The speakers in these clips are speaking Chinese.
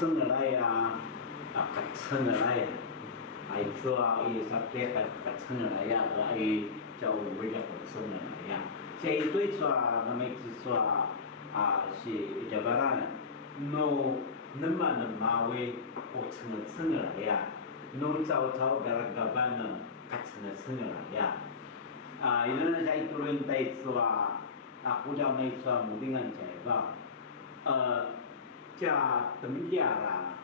生而来呀，甲生而来呀，说伊啥别甲生而来呀，伊叫为了生而来呀。所以对说，那么是说是一条巴拉，no 那么的马尾，我生而来呀，no 早甲拉甲班呢，甲生而来呀。이런 자이 또는 다이스와 고자 나이스와 모든 자이가 자 등자라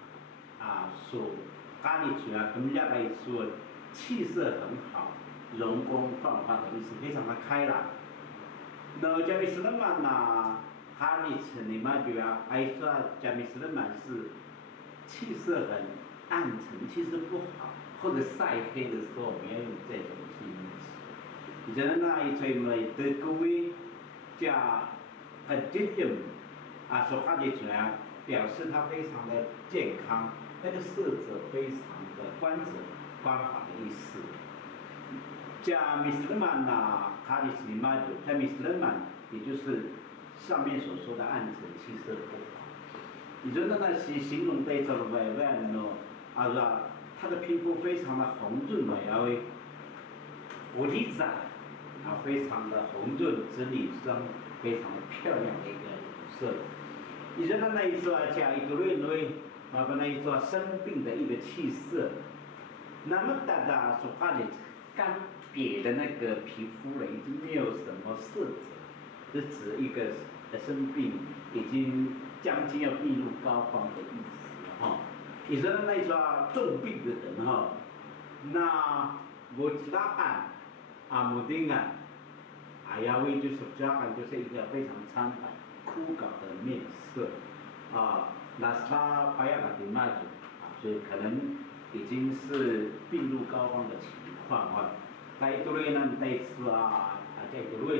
수咖喱曲등자来说气色很好，容光焕发的意思，非常的开朗。那加米斯勒曼呐，咖喱曲你们觉得还说加米斯勒曼是气色很暗沉，气色不好，或者晒黑的时候没有这种形容词。人呢，伊吹来的各位加这种所看的出来，表示他非常的健康，那个色泽非常的光泽、光滑的意思。加米斯勒曼呐，卡里斯里马就加米斯勒曼，也就是上面所说的暗沉气色不好。你觉得那是形容对这个外外呢？说他的皮肤非常的红润嘛，然后无敌仔。非常的红润之女生，非常的漂亮的一个颜色。你说那一说加一个瑞，那一说生病的一个气色，那么大所看的干瘪的那个皮肤了，已经没有什么色泽，是指一个生病已经将近要病入膏肓的意思哈。你说那一说重病的人哈，那我知道姆丁亚威就是就是一个非常苍白、枯槁的面色那是他白亚的麦子所以可能已经是病入膏肓的情况在多类呢，类似在多类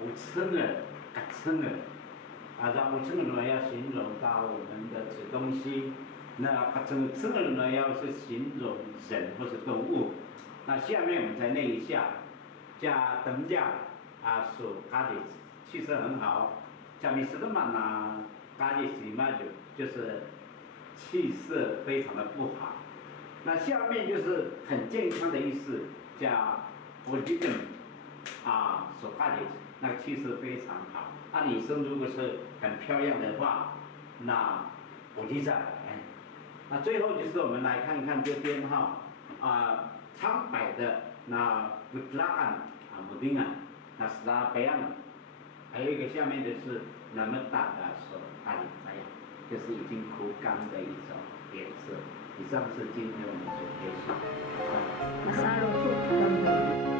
无称的、感称的让无称的呢要形容到我们的此东西，那称的呢要是形容人或是动物。那下面我们再念一下，加等价属咖喱气色很好，加米斯勒曼呐，咖喱西马就是气色非常的不好。那下面就是很健康的意思，加我这个属咖喱，那个气色非常好。女生如果是很漂亮的话，那我就在。那最后就是我们来看看这边苍白的那布拉安姆丁那是拉白样的，还有一个下面的是那么大的手咖喱这样，就是已经枯干的一种颜色。以上是今天我们所介绍。Masarap po.